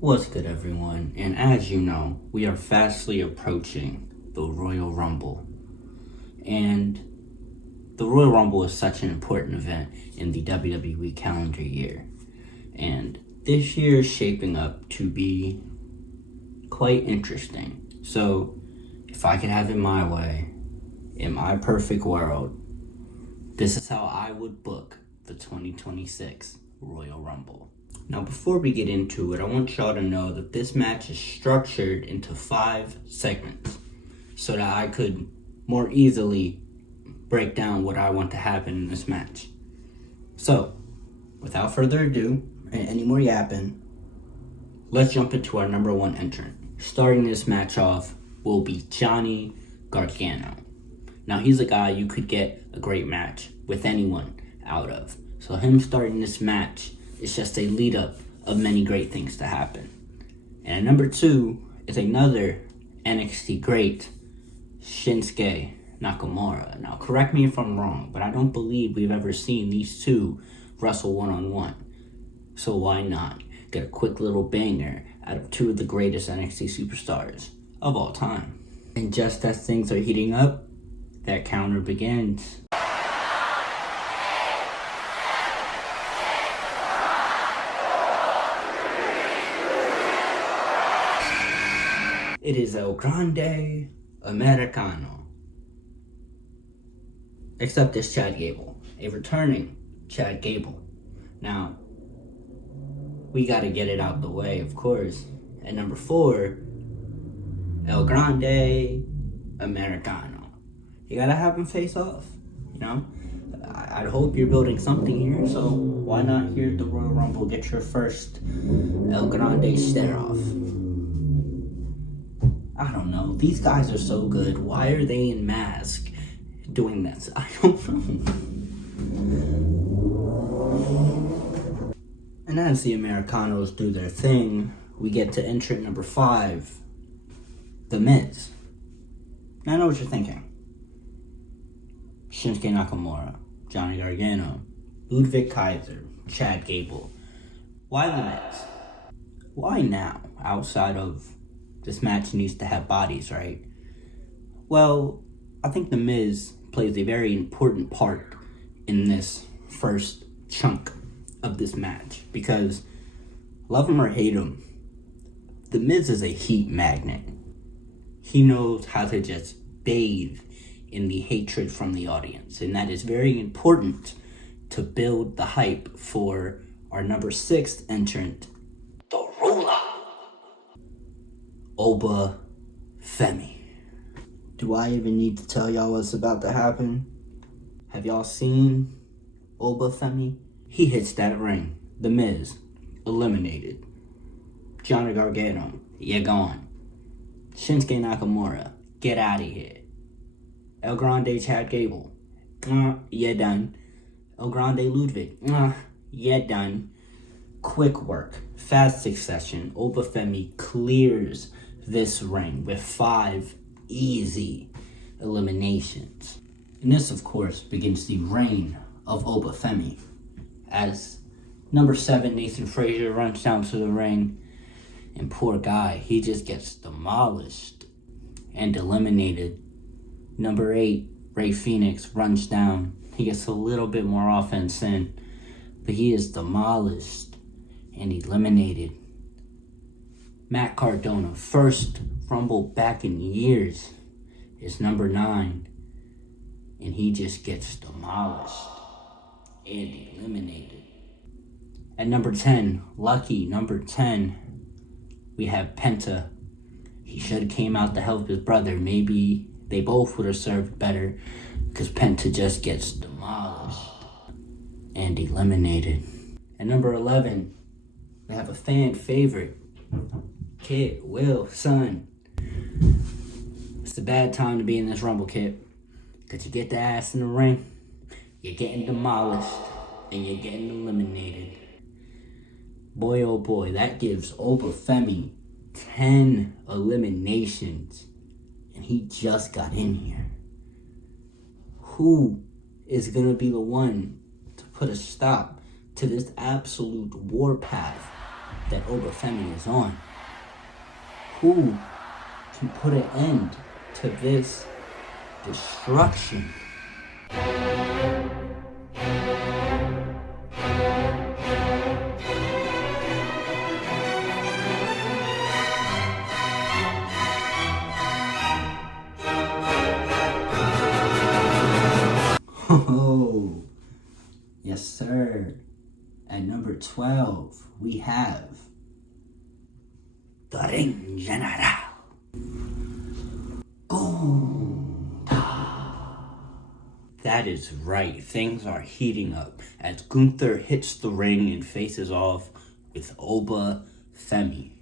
What's good, everyone? And as you know, we are fastly approaching the Royal Rumble. And the Royal Rumble is such an important event in the WWE calendar year. And this year is shaping up to be quite interesting. So, if I could have it my way, in my perfect world, this is how I would book the 2026 Royal Rumble. Now, before we get into it, I want y'all to know that this match is structured into 5 segments so that I could more easily break down what I want to happen in this match. So, without further ado, and any more yapping, let's jump into our number 1 entrant. Starting this match off will be Johnny Gargano. Now, he's a guy you could get a great match with anyone out of. So him starting this match is just a lead up of many great things to happen. And number 2 is another NXT great, Shinsuke Nakamura. Now, correct me if I'm wrong, but I don't believe we've ever seen these two wrestle one-on-one. So why not get a quick little banger out of 2 of the greatest NXT superstars of all time? And just as things are heating up, that counter begins. It is El Grande Americano. Except it's Chad Gable, a returning Chad Gable. Now, we gotta get it out the way, of course. At number 4, El Grande Americano. You gotta have him face off, you know? I hope you're building something here, so why not here at the Royal Rumble get your first El Grande stare-off? I don't know. These guys are so good. Why are they in mask doing this? I don't know. And as the Americanos do their thing, we get to entrant number 5, The Miz. Now I know what you're thinking. Shinsuke Nakamura, Johnny Gargano, Ludwig Kaiser, Chad Gable. Why The Miz? Why now, outside of this match needs to have bodies, right? Well, I think The Miz plays a very important part in this first chunk of this match because, love him or hate him, The Miz is a heat magnet. He knows how to just bathe in the hatred from the audience, and that is very important to build the hype for our number 6 entrant, the Ruler, Oba Femi. Do I even need to tell y'all what's about to happen? Have y'all seen Oba Femi? He hits that ring. The Miz, eliminated. Johnny Gargano, you're gone. Shinsuke Nakamura, get out of here. El Grande Chad Gable, you're done. El Grande Ludwig, you're done. Quick work, fast succession. Oba Femi clears this ring with 5 easy eliminations. And this, of course, begins the reign of Oba Femi as number 7, Nathan Frazier, runs down to the ring. And poor guy, he just gets demolished and eliminated. Number 8, Rey Fenix, runs down. He gets a little bit more offense in, but he is demolished and eliminated. Matt Cardona, first Rumble back in years, is number 9, and he just gets demolished and eliminated. At number 10, lucky number 10, we have Penta. He should have came out to help his brother. Maybe they both would have served better because Penta just gets demolished and eliminated. At number 11, we have a fan favorite, Kit Wilson. It's a bad time to be in this Rumble, Kit, because you get the ass in the ring, you're getting demolished, and you're getting eliminated. Boy, oh boy, that gives Oba Femi 10 eliminations, and he just got in here. Who is going to be the one to put a stop to this absolute warpath that Obafemi is on. Who can put an end to this destruction? Oh, yes, sir. At number 12, we have the Ring General. That is right, things are heating up as Gunther hits the ring and faces off with Obafemi.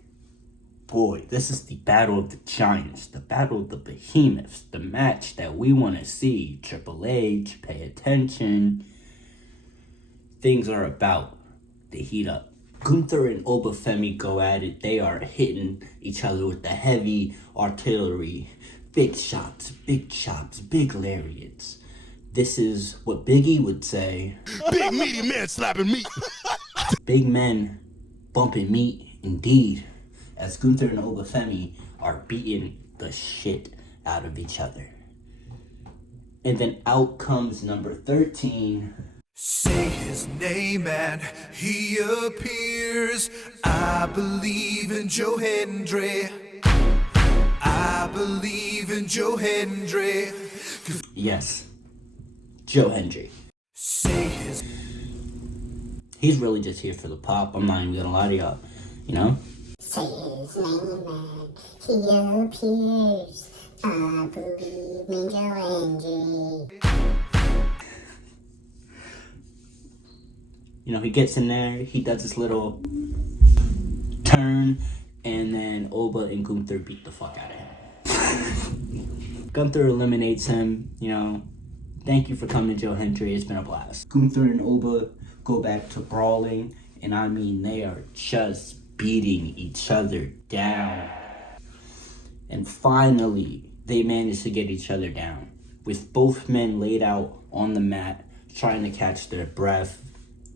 Boy, this is the battle of the giants, the battle of the behemoths, the match that we want to see. Triple H, pay attention. Things are about to heat up. Gunther and Obafemi go at it. They are hitting each other with the heavy artillery. Big shots, big chops, big lariats. This is what Biggie would say. Big meaty man slapping meat. Big men bumping meat, indeed. As Gunther and Obafemi are beating the shit out of each other. And then out comes number 13. Say his name and he appears. I believe in Joe Hendry. I believe in Joe Hendry. Yes, Joe Hendry. Say his. He's really just here for the pop. I'm not even gonna lie to y'all. You know? Say his name and he appears. I believe in Joe Hendry. You know, he gets in there, he does this little turn, and then Oba and Gunther beat the fuck out of him. Gunther eliminates him, you know. Thank you for coming, Joe Hendry. It's been a blast. Gunther and Oba go back to brawling, and I mean, they are just beating each other down. And finally, they manage to get each other down, with both men laid out on the mat, trying to catch their breath.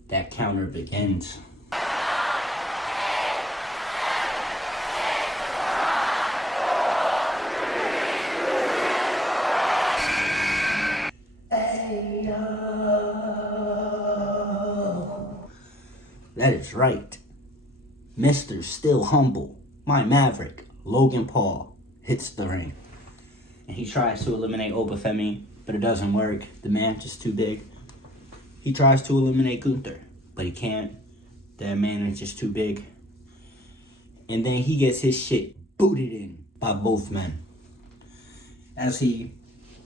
That counter begins. That is right. Mr. Still Humble, my Maverick, Logan Paul, hits the ring. And he tries to eliminate Obafemi, but it doesn't work. The man's just too big. He tries to eliminate Gunther, but he can't. That man is just too big. And then he gets his shit booted in by both men. As he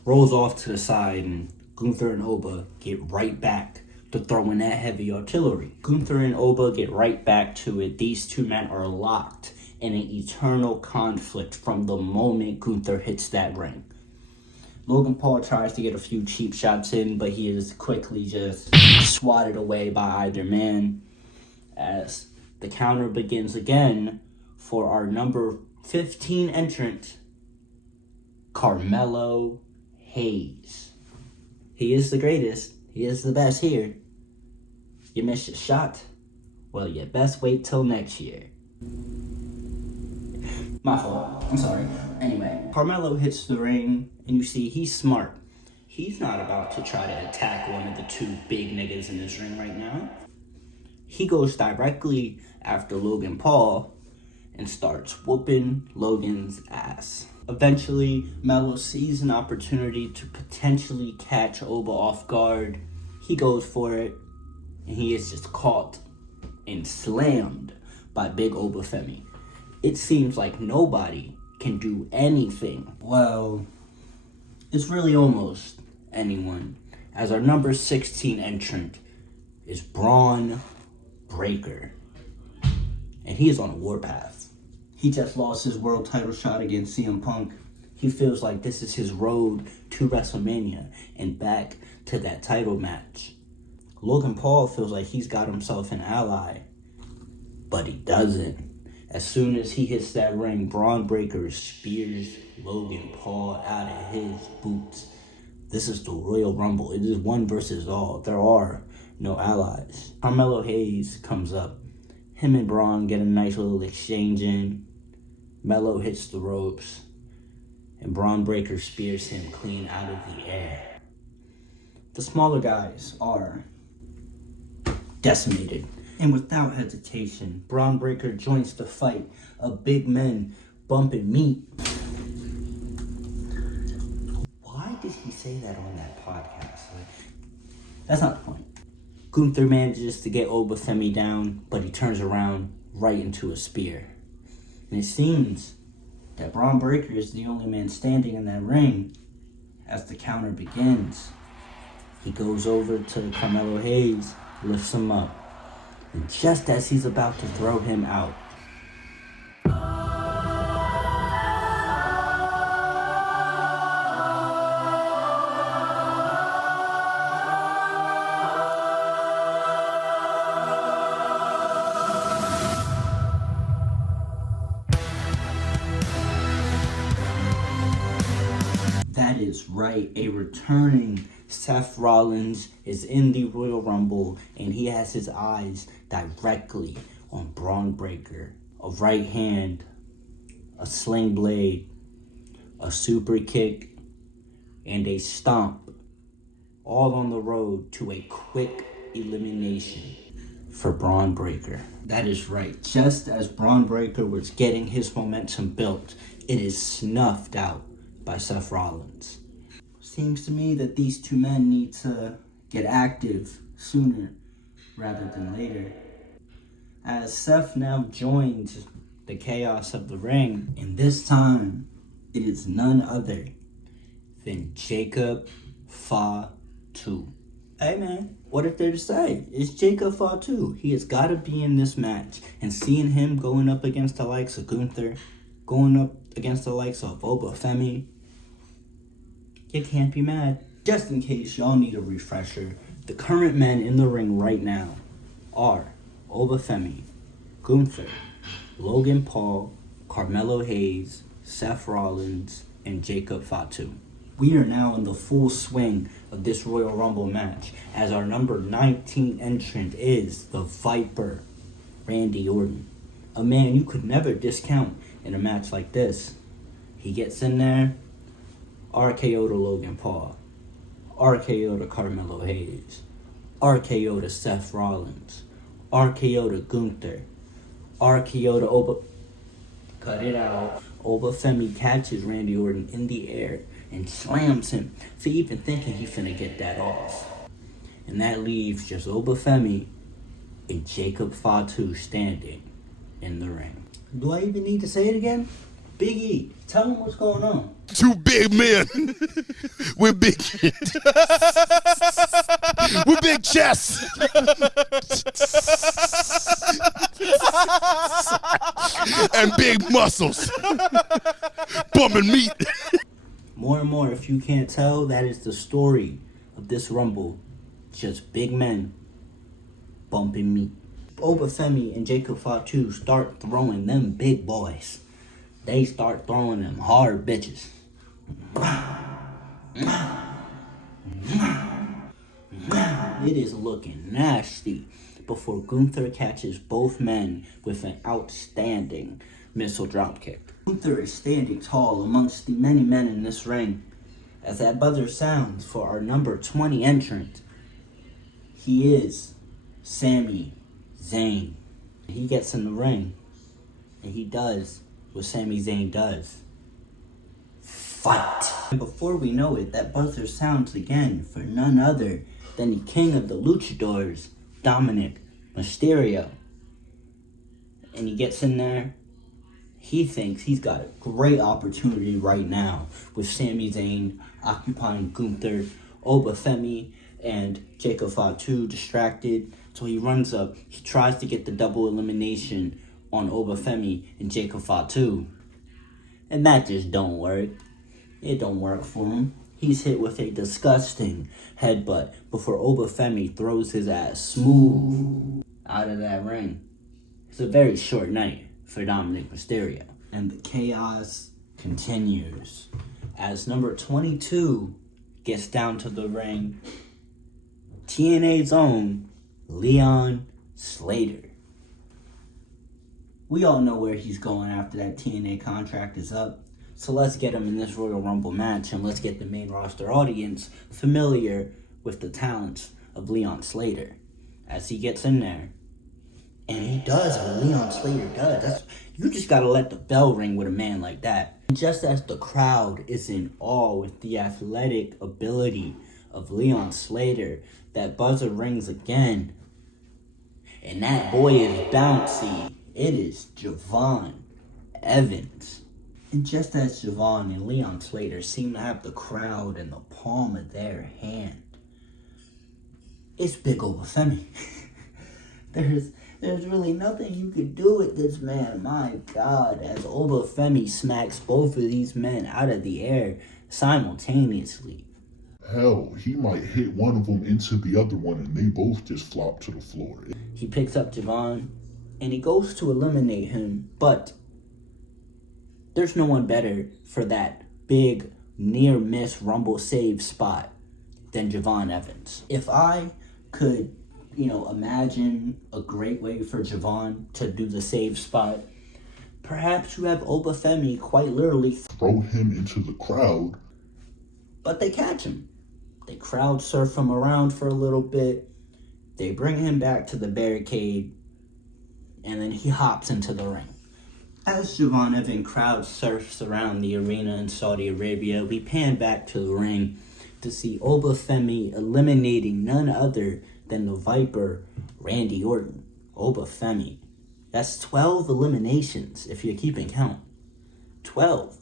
rolls off to the side and Gunther and Oba get right back to throwing that heavy artillery. Gunther and Oba get right back to it. These two men are locked in an eternal conflict from the moment Gunther hits that ring. Logan Paul tries to get a few cheap shots in, but he is quickly just swatted away by either man as the counter begins again for our number 15 entrant, Carmelo Hayes. He is the greatest. He is the best here. You missed your shot? Well, you best wait till next year. My fault. I'm sorry. Anyway, Carmelo hits the ring, and you see he's smart. He's not about to try to attack one of the two big niggas in this ring right now. He goes directly after Logan Paul and starts whooping Logan's ass. Eventually, Melo sees an opportunity to potentially catch Oba off guard. He goes for it, and he is just caught and slammed by Big Obafemi. It seems like nobody can do anything. Well, it's really almost anyone, as our number 16 entrant is Braun Breaker. And he is on a warpath. He just lost his world title shot against CM Punk. He feels like this is his road to WrestleMania and back to that title match. Logan Paul feels like he's got himself an ally, but he doesn't. As soon as he hits that ring, Braun Breaker spears Logan Paul out of his boots. This is the Royal Rumble. It is one versus all. There are no allies. Carmelo Hayes comes up. Him and Braun get a nice little exchange in. Mello hits the ropes, and Braun Breaker spears him clean out of the air. The smaller guys are decimated, and without hesitation, Braun Breaker joins the fight of big men bumping meat. Why did he say that on that podcast? That's not the point. Gunther manages to get Obafemi down, but he turns around right into a spear. And it seems that Braun Breaker is the only man standing in that ring as the counter begins. He goes over to Carmelo Hayes, lifts him up, and just as he's about to throw him out, that is right, a returning Seth Rollins is in the Royal Rumble, and he has his eyes directly on Braun Breaker. A right hand, a sling blade, a super kick, and a stomp, all on the road to a quick elimination for Braun Breaker. That is right, just as Braun Breaker was getting his momentum built, it is snuffed out by Seth Rollins. Seems to me that these two men need to get active sooner rather than later, as Seth now joins the chaos of the ring, and this time it is none other than Jacob Fatu. Hey man, what if they're to say? It's Jacob Fatu. He has got to be in this match, and seeing him going up against the likes of Gunther, going up against the likes of Obafemi, you can't be mad. Just in case y'all need a refresher, the current men in the ring right now are Obafemi, Gunther, Logan Paul, Carmelo Hayes, Seth Rollins, and Jacob Fatu. We are now in the full swing of this Royal Rumble match, as our number 19 entrant is the Viper, Randy Orton. A man you could never discount in a match like this. He gets in there, RKO to Logan Paul, RKO to Carmelo Hayes, RKO to Seth Rollins, RKO to Gunther, RKO to Cut it out. Obafemi catches Randy Orton in the air and slams him for even thinking he finna get that off. And that leaves just Obafemi and Jacob Fatu standing in the ring. Do I even need to say it again? Big E, tell him what's going on. Two big men with big with big chests and big muscles bumping meat. More and more, if you can't tell, that is the story of this Rumble. Just big men bumping meat. Obafemi and Jacob Fatu start throwing them big boys. They start throwing them hard bitches. It is looking nasty before Gunther catches both men with an outstanding missile dropkick. Gunther is standing tall amongst the many men in this ring as that buzzer sounds for our number 20 entrant. He is Sami Zayn. He gets in the ring and he does what Sami Zayn does. Fight! And before we know it, that buzzer sounds again for none other than the king of the luchadors, Dominic Mysterio. And he gets in there. He thinks he's got a great opportunity right now with Sami Zayn occupying Gunther, Obafemi, and Jacob Fatu distracted. So he runs up. He tries to get the double elimination on Obafemi and Jacob Fatu. And that just don't work. It don't work for him. He's hit with a disgusting headbutt before Obafemi throws his ass smooth out of that ring. It's a very short night for Dominic Mysterio. And the chaos continues as number 22 gets down to the ring. TNA's own Leon Slater. We all know where he's going after that TNA contract is up. So let's get him in this Royal Rumble match, and let's get the main roster audience familiar with the talents of Leon Slater as he gets in there. And he does what Leon Slater does. You just gotta let the bell ring with a man like that. And just as the crowd is in awe with the athletic ability of Leon Slater, that buzzer rings again. And that boy is bouncy. It is Javon Evans. And just as Javon and Leon Slater seem to have the crowd in the palm of their hand, it's Big Obafemi. There's really nothing you could do with this man. My God, as Obafemi smacks both of these men out of the air simultaneously. Hell, he might hit one of them into the other one and they both just flop to the floor. He picks up Javon and he goes to eliminate him, but there's no one better for that big near-miss Rumble save spot than Javon Evans. If I could, imagine a great way for Javon to do the save spot, perhaps you have Obafemi quite literally throw him into the crowd. But they catch him. They crowd surf him around for a little bit. They bring him back to the barricade, and then he hops into the ring. As Javon Evans crowd surfs around the arena in Saudi Arabia, we pan back to the ring to see Obafemi eliminating none other than the Viper, Randy Orton. Obafemi. That's 12 eliminations, if you're keeping count. 12.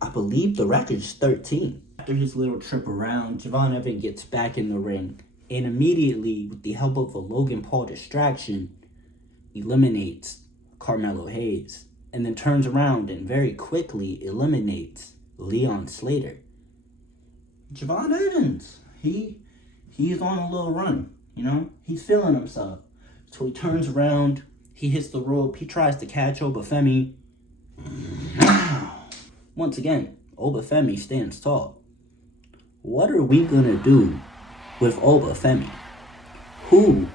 I believe the record's 13. After his little trip around, Javon Evans gets back in the ring and immediately, with the help of a Logan Paul distraction, eliminates Carmelo Hayes, and then turns around and very quickly eliminates Leon Slater. Javon Evans, he's on a little run, he's feeling himself. So he turns around, he hits the rope, he tries to catch Obafemi. Once again, Obafemi stands tall. What are we gonna do with Obafemi? Who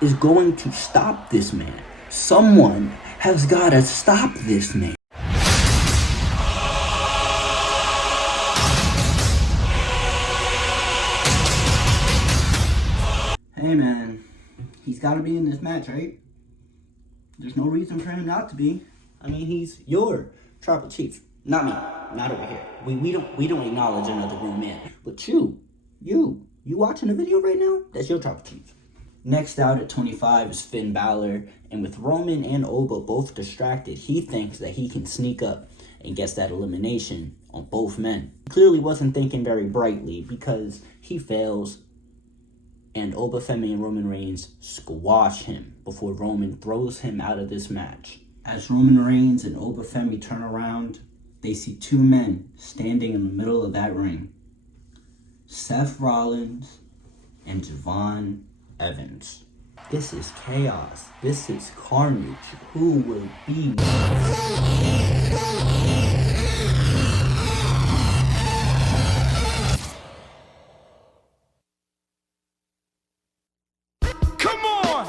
is going to stop this man? Someone has gotta stop this man. Hey man, he's gotta be in this match, right? There's no reason for him not to be. I mean, he's your tribal chief. Not me. Not over here. We don't acknowledge another grown man. But you watching the video right now? That's your tribal chief. Next out at 25 is Finn Balor, and with Roman and Oba both distracted, he thinks that he can sneak up and gets that elimination on both men. He clearly wasn't thinking very brightly because he fails, and Obafemi and Roman Reigns squash him before Roman throws him out of this match. As Roman Reigns and Obafemi turn around, they see two men standing in the middle of that ring. Seth Rollins and Javon Evans. This is chaos. This is carnage. Who will be? Come on!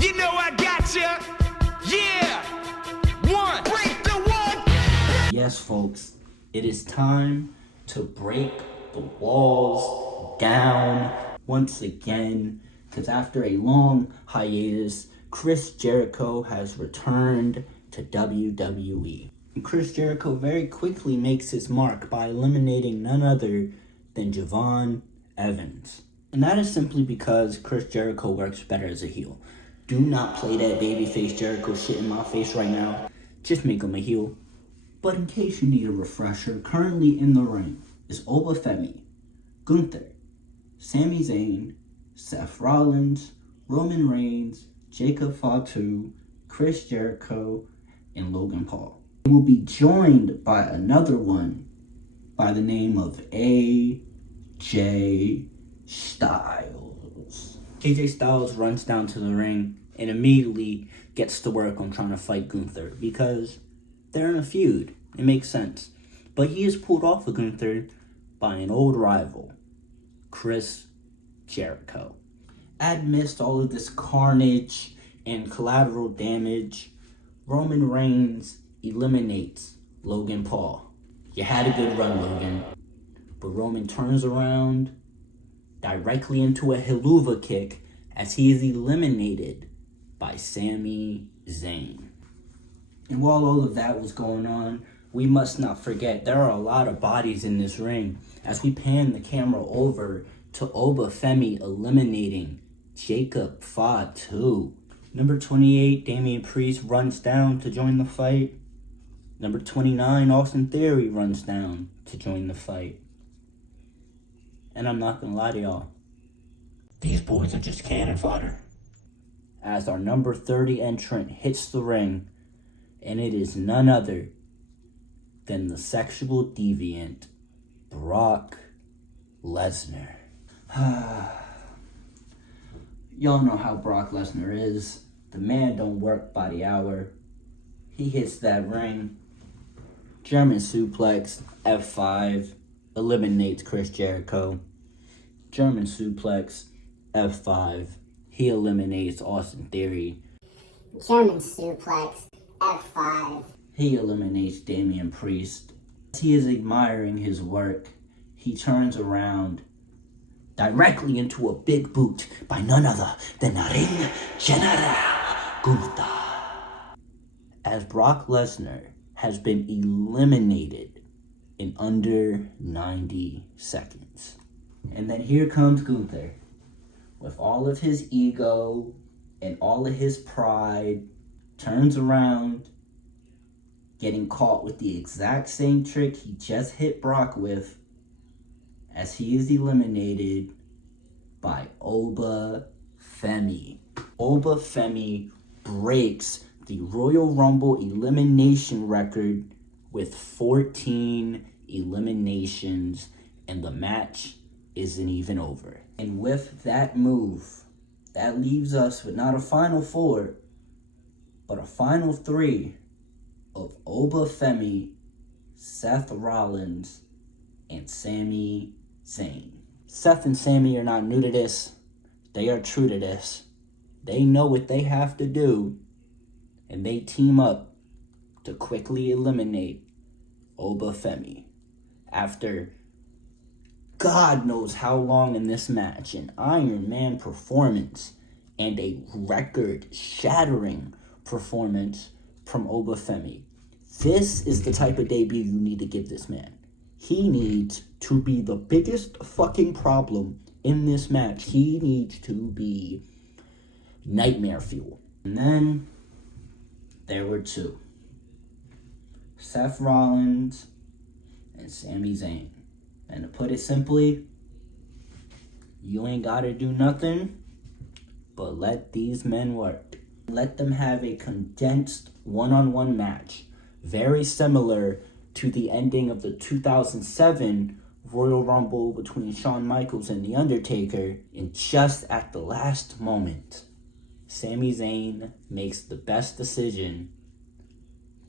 You know I gotcha! Yeah! One! Break the one! Yes, folks, it is time to break the walls down once again, because after a long hiatus, Chris Jericho has returned to WWE. And Chris Jericho very quickly makes his mark by eliminating none other than Javon Evans. And that is simply because Chris Jericho works better as a heel. Do not play that babyface Jericho shit in my face right now. Just make him a heel. But in case you need a refresher, currently in the ring is Obafemi, Gunther, Sami Zayn, Seth Rollins, Roman Reigns, Jacob Fatu, Chris Jericho, and Logan Paul. He will be joined by another one by the name of AJ Styles. AJ Styles runs down to the ring and immediately gets to work on trying to fight Gunther because they're in a feud. It makes sense. But he is pulled off of Gunther by an old rival, Chris Jericho. Amidst all of this carnage And collateral damage, Roman Reigns eliminates Logan Paul. You had a good run, Logan. But Roman turns around directly into a Helluva Kick as he is eliminated by Sami Zayn. And while all of that was going on, we must not forget there are a lot of bodies in this ring as we pan the camera over to Oba Femi eliminating Jacob Fatu. Number 28, Damian Priest runs down to join the fight. Number 29, Austin Theory runs down to join the fight. And I'm not gonna lie to y'all, these boys are just cannon fodder. As our number 30 entrant hits the ring, and it is none other than the sexual deviant, Brock Lesnar. Y'all know how Brock Lesnar is. The man don't work by the hour. He hits that ring. German suplex, F5, eliminates Chris Jericho. German suplex, F5, he eliminates Austin Theory. German suplex, F5. He eliminates Damian Priest. As he is admiring his work, he turns around directly into a big boot by none other than Ring General Gunther. As Brock Lesnar has been eliminated in under 90 seconds. And then here comes Gunther with all of his ego and all of his pride, turns around, getting caught with the exact same trick he just hit Brock with, as he is eliminated by Oba Femi. Oba Femi breaks the Royal Rumble elimination record with 14 eliminations, and the match isn't even over. And with that move, that leaves us with not a final four, but a final three of Oba Femi, Seth Rollins, and Sami Zayn. Seth and Sami are not new to this. They are true to this. They know what they have to do, and they team up to quickly eliminate Oba Femi. After God knows how long in this match, an Iron Man performance, and a record-shattering performance from Oba Femi. This is the type of debut you need to give this man. He needs to be the biggest fucking problem in this match. He needs to be nightmare fuel. And then there were two. Seth Rollins and Sami Zayn. And to put it simply, you ain't gotta do nothing but let these men work. Let them have a condensed one-on-one match, very similar to the ending of the 2007 Royal Rumble between Shawn Michaels and The Undertaker, and just at the last moment, Sami Zayn makes the best decision,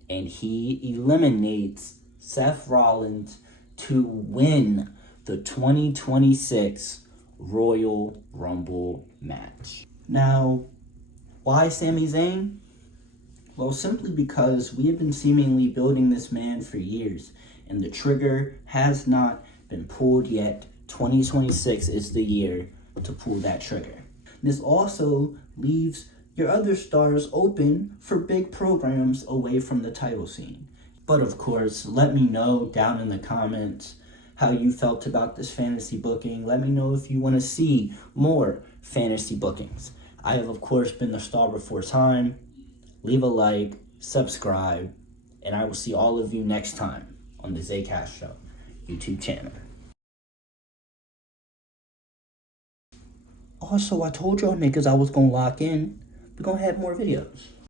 and he eliminates Seth Rollins to win the 2026 Royal Rumble match. Now, why Sami Zayn? Well, simply because we have been seemingly building this man for years, and the trigger has not been pulled yet. 2026 is the year to pull that trigger. This also leaves your other stars open for big programs away from the title scene. But of course, let me know down in the comments how you felt about this fantasy booking. Let me know if you want to see more fantasy bookings. I have, of course, been the star before time. Leave a like, subscribe, and I will see all of you next time on the Zaycast Show YouTube channel. Also, I told y'all niggas I was gonna lock in. We're gonna have more videos.